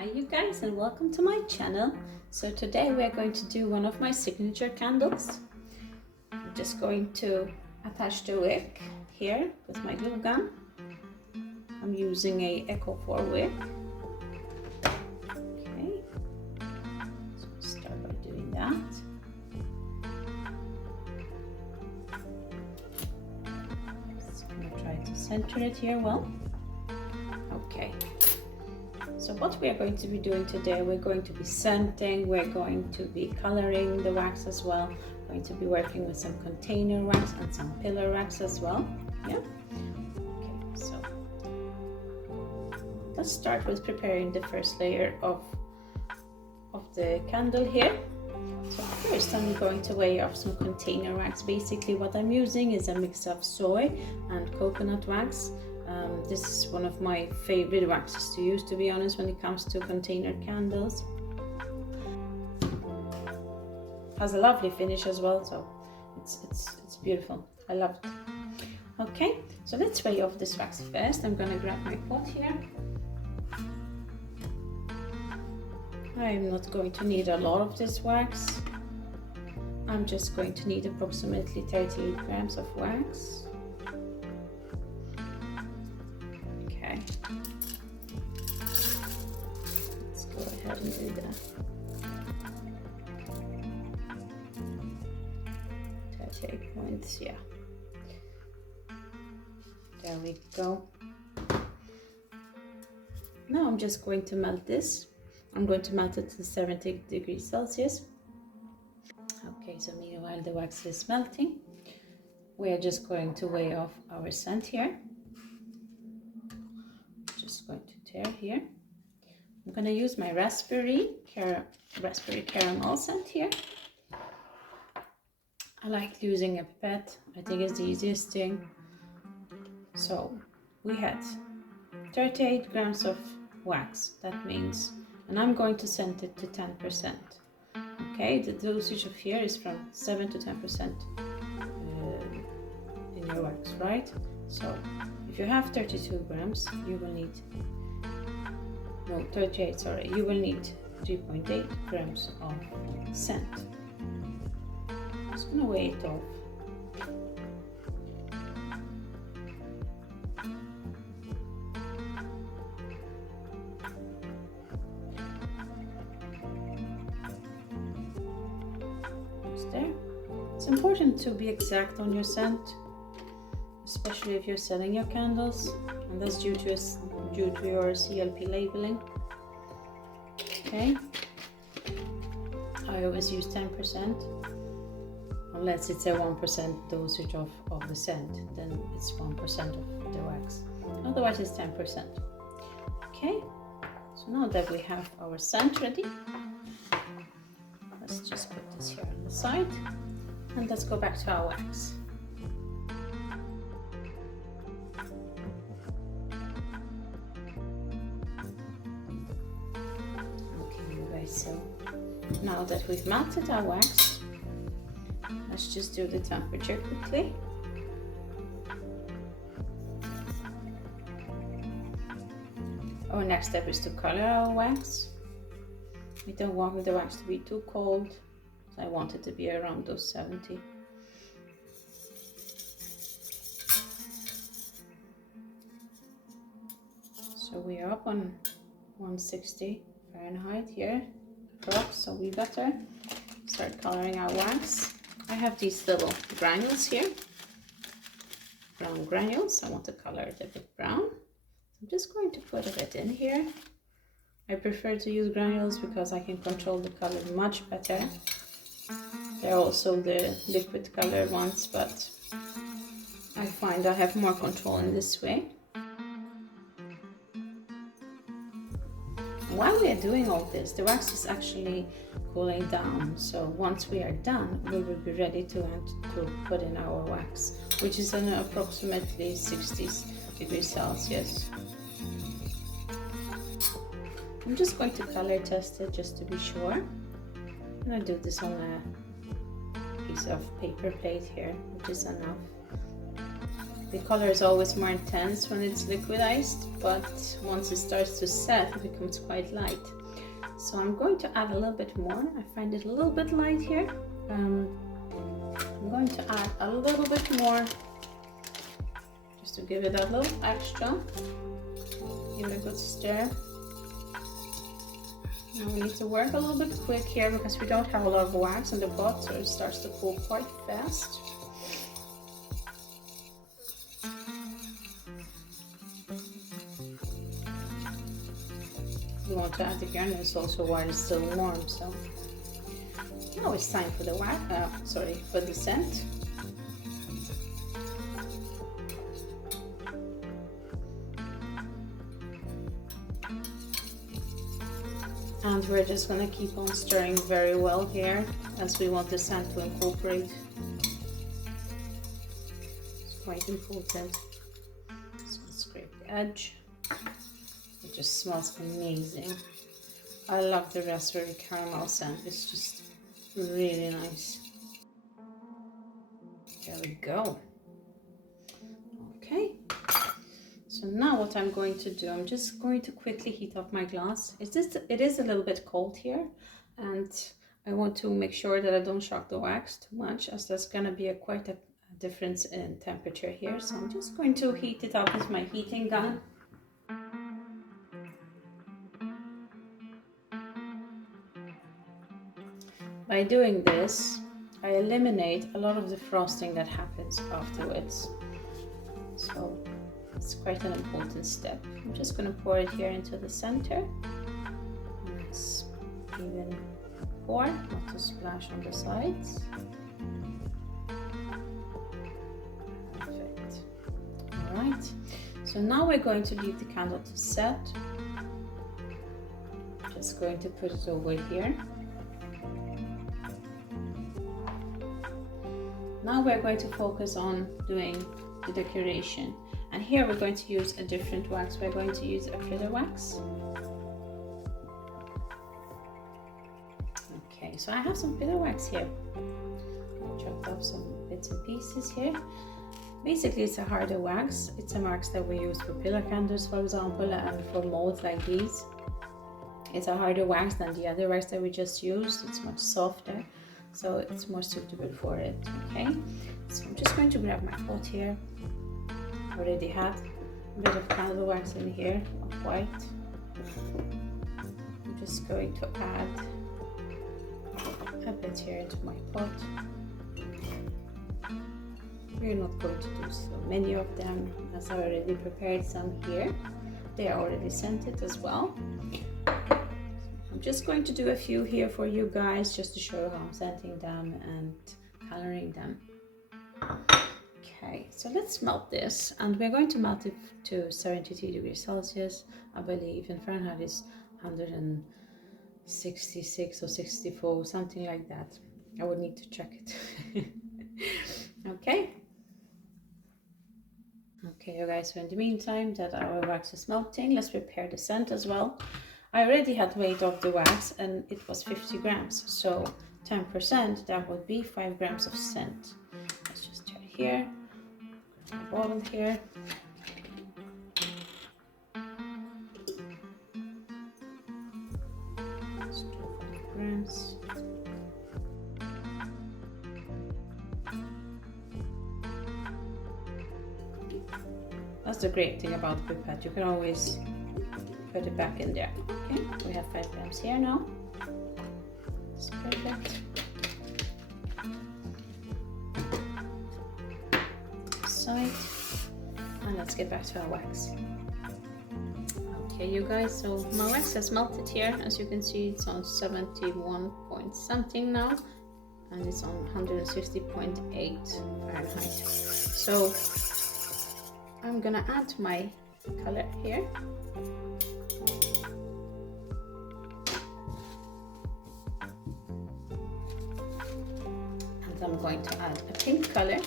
Hi you guys, and welcome to my channel. So today we are going to do one of my signature candles. I'm just going to attach the wick here with my glue gun. I'm using a Echo 4 wick. Okay, so start by doing that. Just gonna try to center it here well. Okay. So what we are going to be doing today, we're going to be scenting, we're going to be coloring the wax as well. We're going to be working with some container wax and some pillar wax as well. Yeah. Okay, so let's start with preparing the first layer of the candle here. So first I'm going to lay off some container wax. Basically what I'm using is a mix of soy and coconut wax. This is one of my favorite waxes to use, to be honest, when it comes to container candles. Has a lovely finish as well, so it's beautiful. I love it. Okay, so let's lay off this wax first. I'm gonna grab my pot here. I'm not going to need a lot of this wax. I'm just going to need approximately 38 grams of wax. Let's go ahead and do that. 38 points, yeah. There we go. Now I'm just going to melt this. I'm going to melt it to 70 degrees Celsius. Okay, so meanwhile the wax is melting, we are just going to weigh off our scent here. Just going to tear here. I'm going to use my raspberry caramel scent here. I like using a pipette. I think it's the easiest thing. So we had 38 grams of wax. That means, and I'm going to scent it to 10%. Okay, the dosage of here is from 7 to 10% in your wax, right? So if you have 32 grams, you will need, no, 38, sorry, you will need 3.8 grams of scent. I'm just gonna weigh it off. Almost there. It's important to be exact on your scent, especially if you're selling your candles, and that's due to your CLP labeling. Okay, I always use 10%, unless it's a 1% dosage of the scent, then it's 1% of the wax. Otherwise it's 10%. Okay, so now that we have our scent ready, let's just put this here on the side, and let's go back to our wax. So now that we've melted our wax, let's just do the temperature quickly. Our next step is to color our wax. We don't want the wax to be too cold, so I want it to be around those 70. So we are up on 160 Fahrenheit here. So we better start coloring our wax. I have these little granules here, brown granules. I want to color it a bit brown. I'm just going to put a bit in here. I prefer to use granules because I can control the color much better. There are also the liquid color ones, but I find I have more control in this way. While we are doing all this, the wax is actually cooling down. So once we are done, we will be ready to put in our wax, which is in approximately 60 degrees Celsius. I'm just going to color test it just to be sure. I'm going to do this on a piece of paper plate here, which is enough. The color is always more intense when it's liquidized, but once it starts to set, it becomes quite light. So I'm going to add a little bit more. I find it a little bit light here. I'm going to add a little bit more just to give it a little extra. Give it a good stir. Now we need to work a little bit quick here because we don't have a lot of wax in the pot, so it starts to cool quite fast. We want to add the granules also while it's still warm, so now it's time for the for the scent. And we're just going to keep on stirring very well here as we want the scent to incorporate. It's quite important. Just going to scrape the edge. It just smells amazing. I love the raspberry caramel scent. It's just really nice. There we go. Okay. So now what I'm going to do, I'm just going to quickly heat up my glass. It is a little bit cold here, and I want to make sure that I don't shock the wax too much, as there's going to be quite a difference in temperature here. So I'm just going to heat it up with my heating gun. By doing this, I eliminate a lot of the frosting that happens afterwards. So it's quite an important step. I'm just going to pour it here into the center. Nice even pour, not to splash on the sides. Perfect. Alright, so now we're going to leave the candle to set. Just going to put it over here. Now we're going to focus on doing the decoration. And here we're going to use a different wax. We're going to use acrylic wax. Okay, so I have some pillar wax here. I chopped up some bits and pieces here. Basically, it's a harder wax. It's a wax that we use for pillar candles, for example, and for molds like these. It's a harder wax than the other wax that we just used. It's much softer, so it's more suitable for it. Okay, so I'm just going to grab my pot here. Already had a bit of candle wax in here of white. I'm just going to add a bit here into my pot. We're not going to do so many of them, as I already prepared some here. They are already scented as well. I'm just going to do a few here for you guys, just to show how I'm scenting them and coloring them. Okay, so let's melt this, and we're going to melt it to 72 degrees Celsius. I believe in Fahrenheit is 166 or 64, something like that. I would need to check it. Okay. Okay, you guys, so in the meantime that our wax is melting, let's prepare the scent as well. I already had weighed off the wax and it was 50 grams, so 10%, that would be 5 grams of scent. Let's just turn here. A bottle here. Let's do 5 grams. That's the great thing about the pipette. You can always put it back in there. Okay, we have 5 grams here now. It's perfect. Side, and let's get back to our wax. Okay, you guys, so my wax has melted here. As you can see, it's on 71 point something now, and it's on 160.8 Fahrenheit. So I'm gonna add my color here. And I'm going to add a pink color.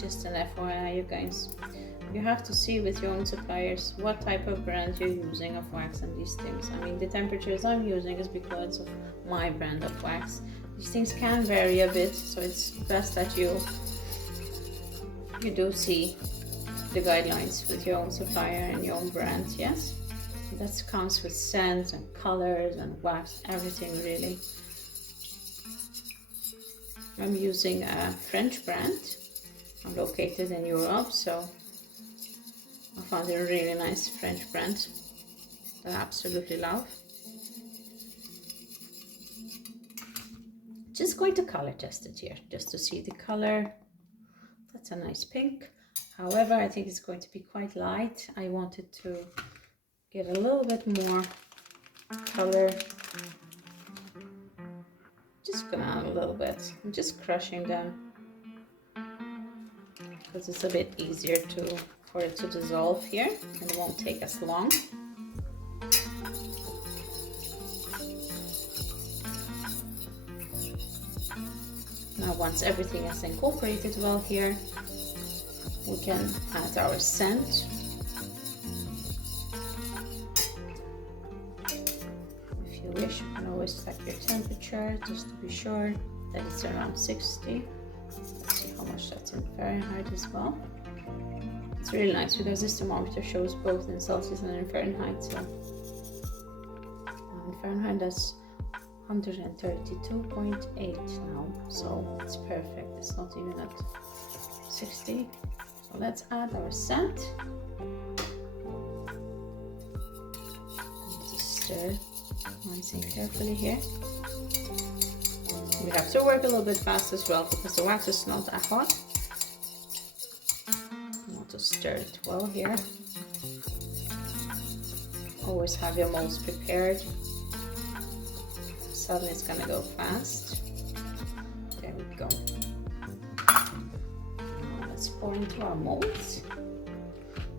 Just an FYI, you guys. You have to see with your own suppliers what type of brand you're using of wax and these things. I mean, the temperatures I'm using is because of my brand of wax. These things can vary a bit, so it's best that you do see the guidelines with your own supplier and your own brand. Yes, that comes with scents and colors and wax, everything really. I'm using a French brand. I'm located in Europe, so I found a really nice French brand that I absolutely love. Just going to color test it here, just to see the color. That's a nice pink. However, I think it's going to be quite light. I wanted to get a little bit more color. Just going on a little bit. I'm just crushing them because it's a bit easier for it to dissolve here, and it won't take as long. Now, once everything is incorporated well here, we can add our scent. If you wish, you can always check your temperature just to be sure that it's around 60. Let's see how much that's in Fahrenheit as well. It's really nice because this thermometer shows both in Celsius and in Fahrenheit. So in Fahrenheit that's 132.8 now, so it's perfect. It's not even at 60. So let's add our scent. Just stir nice and carefully here. We have to work a little bit fast as well because the wax is not that hot. You want to stir it well here. Always have your molds prepared. Suddenly it's gonna go fast. There we go. Now let's pour into our molds.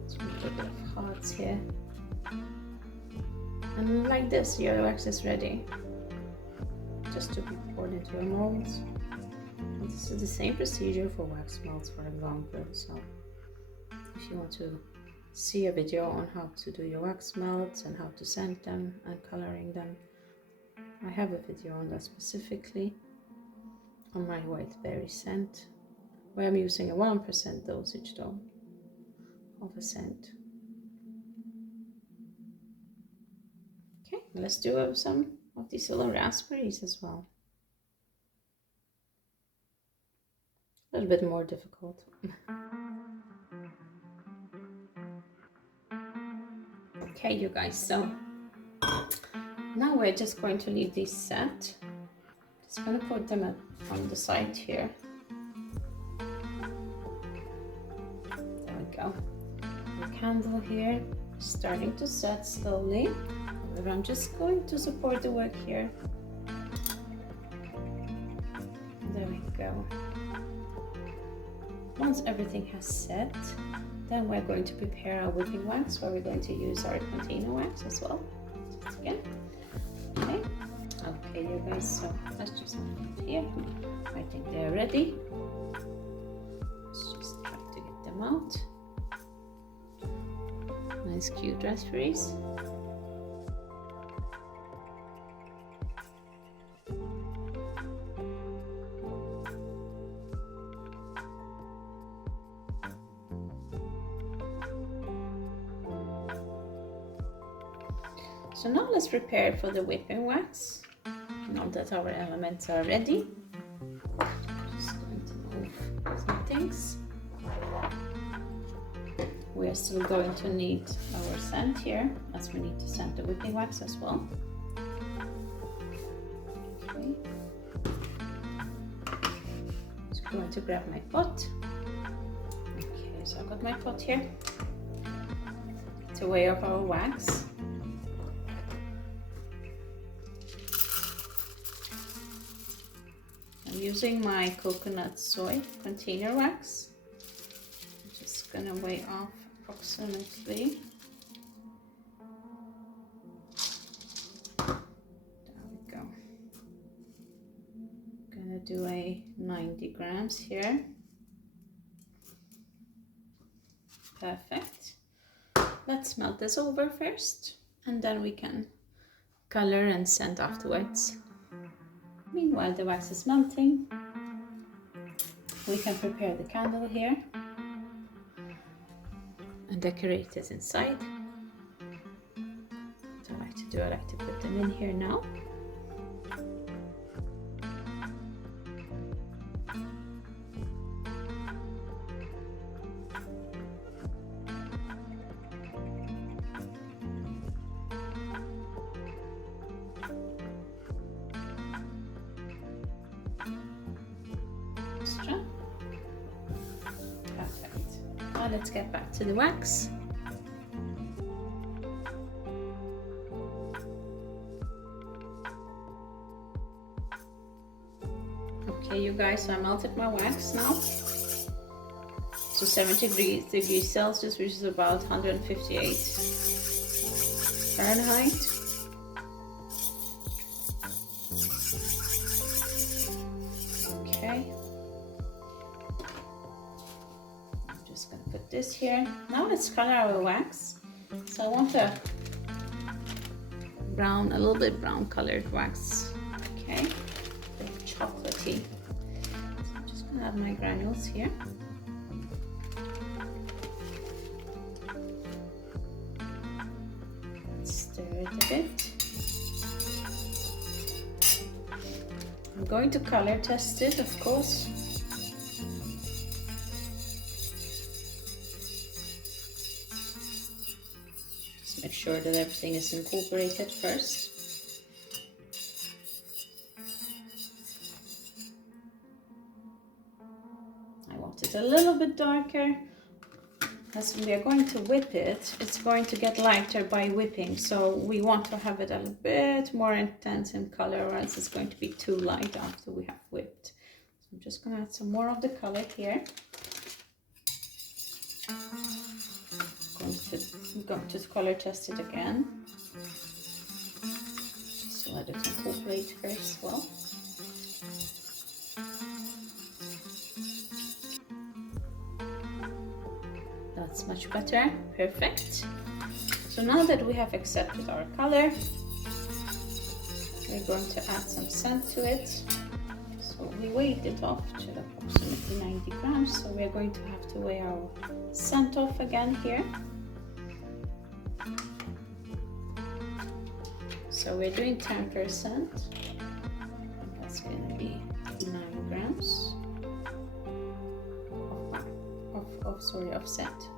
Let's put a bit of hearts here. And like this, your wax is ready. Just to be poured into your molds. And this is the same procedure for wax melts, for example. So if you want to see a video on how to do your wax melts and how to scent them and coloring them, I have a video on that specifically on my white berry scent, where I'm using a 1% dosage though of a scent. Okay, let's do some of these little raspberries as well. A little bit more difficult. Okay, you guys, so now we're just going to leave these set. Just going to put them on the side here. There we go. The candle here starting to set slowly. But I'm just going to support the work here. There we go. Once everything has set, then we're going to prepare our whipping wax, where we're going to use our container wax as well. Just again. Okay, you guys, so let's just put it here. I think they're ready. Let's just try to get them out. Nice cute raspberries. So now let's prepare for the whipping wax. Now that our elements are ready, just going to move some things. We are still going to need our scent here, as we need to scent the whipping wax as well. Okay. Just going to grab my pot. Okay, so I've got my pot here to weigh up our wax. I'm using my coconut soy container wax. I'm just gonna weigh off approximately. There we go. Gonna do a 90 grams here. Perfect. Let's melt this over first, and then we can color and sand afterwards. Meanwhile the wax is melting, we can prepare the candle here and decorate it inside. What I like to do, I like to put them in here now. Perfect. Now let's get back to the wax. Okay, you guys, so I melted my wax now to 70 degrees Celsius, which is about 158 Fahrenheit. Okay. I'm just gonna put this here. Now let's color our wax. So I want a brown, a little bit brown colored wax. Okay, a bit chocolatey. So I'm just gonna add my granules here. Let's stir it a bit. I'm going to color test it, of course. Just make sure that everything is incorporated first. I want it a little bit darker. As we are going to whip it, it's going to get lighter by whipping, so we want to have it a little bit more intense in color, or else it's going to be too light after we have whipped. So I'm just going to add some more of the color here. I'm going to color test it again, just to let it incorporate first as well. That's much better. Perfect. So now that we have accepted our color, we're going to add some scent to it. So we weighed it off to approximately 90 grams. So we're going to have to weigh our scent off again here. So we're doing 10%. That's going to be 9 grams of scent.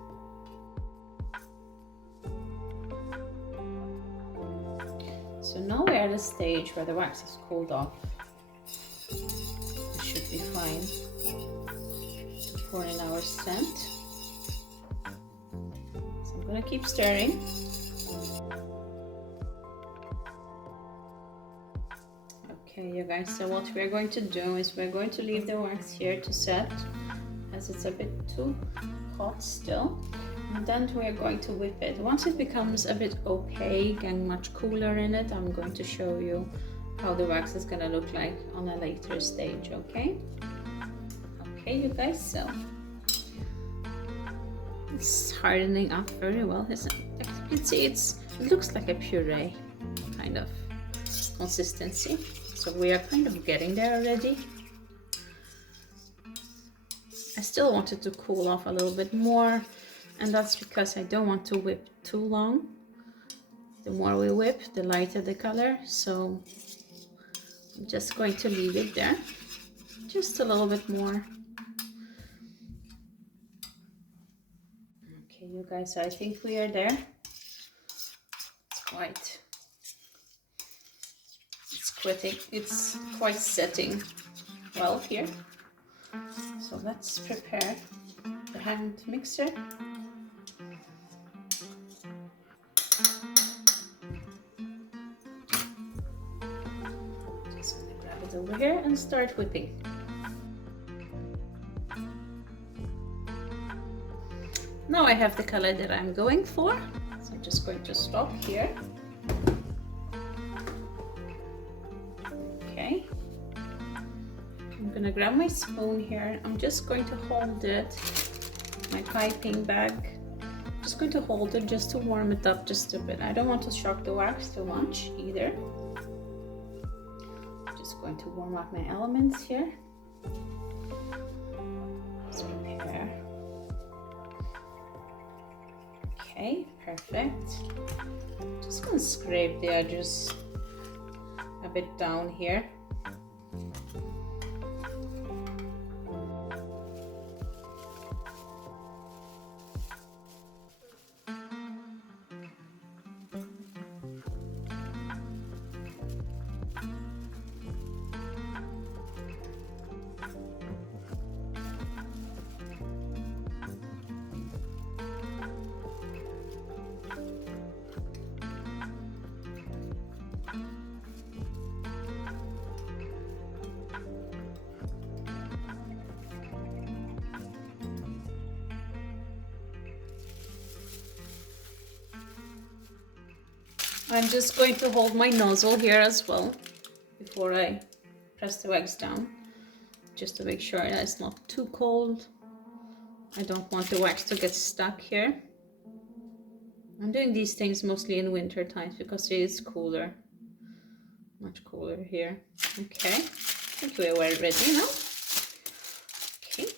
So now we're at a stage where the wax is cooled off. It should be fine to pour in our scent. So I'm going to keep stirring. Okay, you guys, so what we're going to do is we're going to leave the wax here to set, as it's a bit too hot still. And then we're going to whip it. Once it becomes a bit opaque and much cooler in it, I'm going to show you how the wax is going to look like on a later stage, okay? Okay, you guys, so it's hardening up very well, isn't it? As you can see, it looks like a puree kind of consistency. So we are kind of getting there already. I still want it to cool off a little bit more, and that's because I don't want to whip too long. The more we whip, the lighter the color, so I'm just going to leave it there just a little bit more. Okay, you guys, so I think we are there. It's quite setting well here. So let's prepare the hand mixer. Just gonna grab it over here and start whipping. Now I have the color that I'm going for, so I'm just going to stop here. Okay. I'm gonna grab my spoon here. I'm just going to hold it, my piping bag, just going to hold it just to warm it up just a bit. I don't want to shock the wax too much either. Just going to warm up my elements here. Let's prepare. Okay, perfect. Just gonna scrape the edges a bit down here. I'm just going to hold my nozzle here as well before I press the wax down, just to make sure that it's not too cold. I don't want the wax to get stuck here. I'm doing these things mostly in winter times because it is cooler, much cooler here. Okay, I think we're ready now. Okay,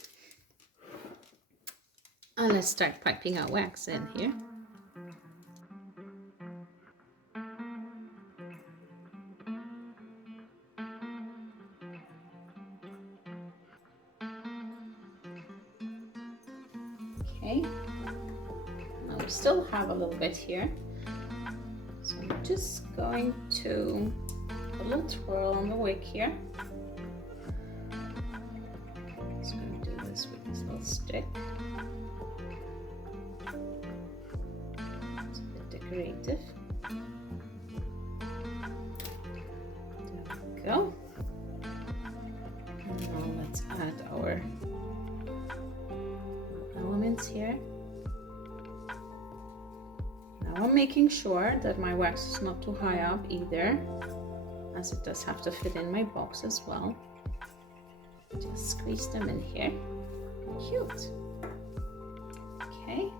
and let's start piping our wax in here. Okay, now we still have a little bit here, so I'm just going to put a little twirl on the wick here. Just going to do this with this little stick. It's a bit decorative. There we go. And now let's add our elements here. Now I'm making sure that my wax is not too high up either, as it does have to fit in my box as well. Just squeeze them in here. Cute. Okay.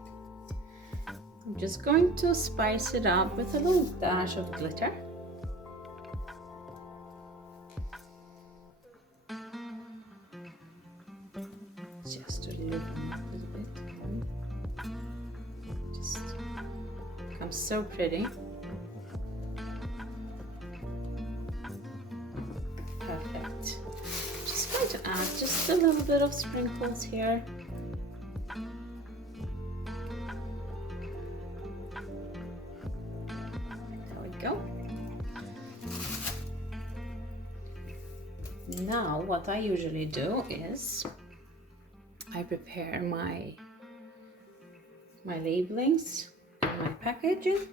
I'm just going to spice it up with a little dash of glitter. Just to liven up a little bit. Just becomes so pretty. Perfect. Just going to add just a little bit of sprinkles here. There we go. Now what I usually do is I prepare my labelings and my packaging.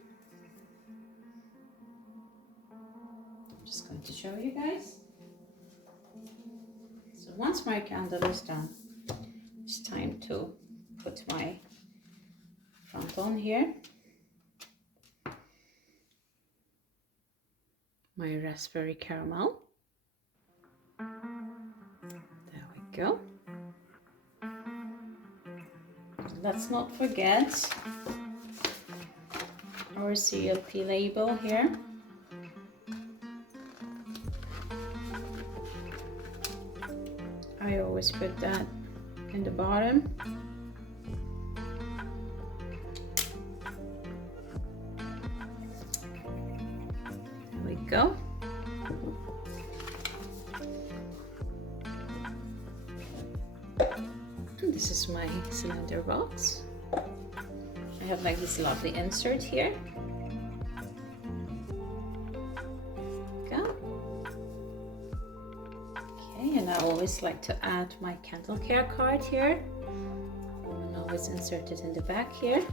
I'm just going to show you guys. So once my candle is done, it's time to put my front on here. My raspberry caramel. There we go. Let's not forget our CLP label here. I always put that in the bottom. There we go. This is my cylinder box. I have like this lovely insert here. Go. Okay, and I always like to add my candle care card here. And always insert it in the back here.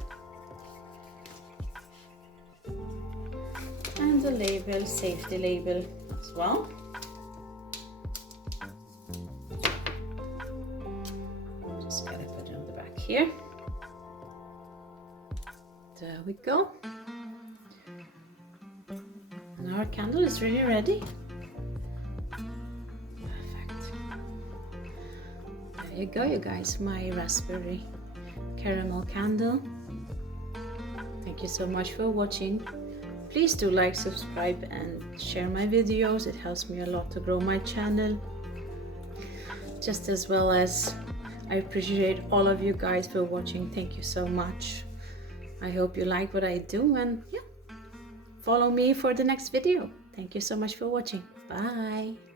And the label, safety label as well. Here. There we go. And our candle is really ready. Perfect. There you go, you guys. My raspberry caramel candle. Thank you so much for watching. Please do like, subscribe and share my videos. It helps me a lot to grow my channel. Just as well as I appreciate all of you guys for watching. Thank you so much. I hope you like what I do, and yeah, follow me for the next video. Thank you so much for watching. Bye.